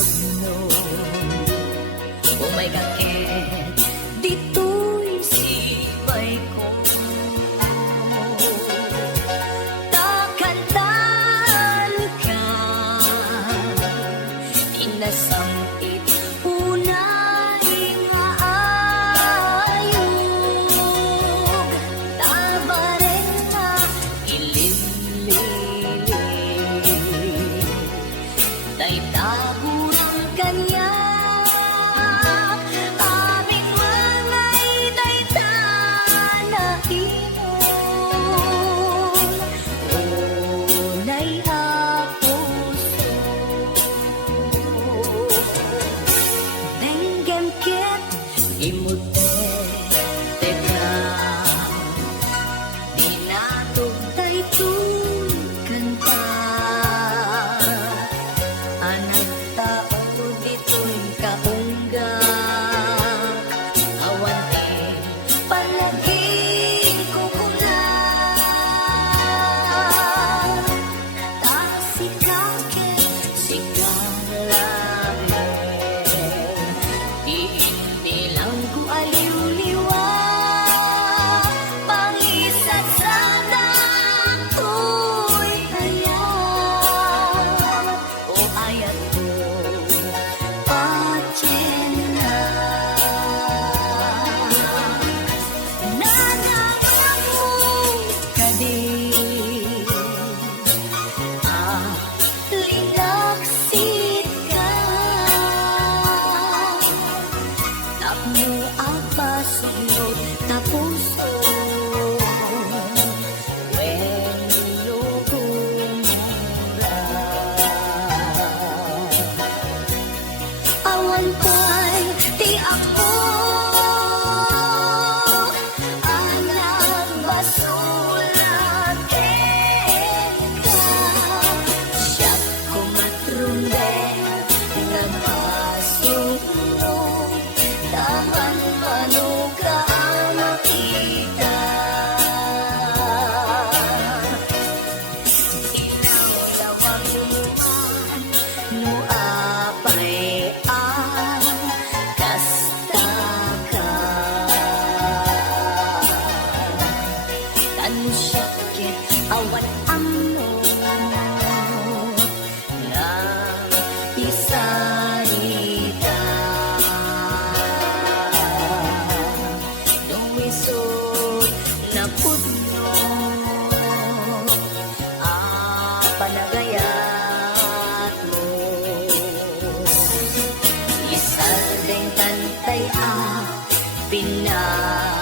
pagno umay kakit dito'y sibay ko takantan ka inasampit unay nga ayog tabaren na ilimlili tay taburang kanya aming mangay daytan na himon unay apuso denggam ket imute teka dinatog daytoy kanta anak tao dito'y kaungga awan palaging kukulang ta sikakit sikalamin hindi lang ko aliw-liwa pangisat sana ko'y hayat o ayat ko patyen na nanangang mo kadi linaksit ka tapno apasunod tapuso welo kumura awan ko'y di ako anak basulaken ka siya kumatrunde nagpasulong tahan manuka makita inawlawang lumuan no apay kasta ka tanu syakit awan amno na pisarita dumisod na pudno panagayat mo isal din tantay pinag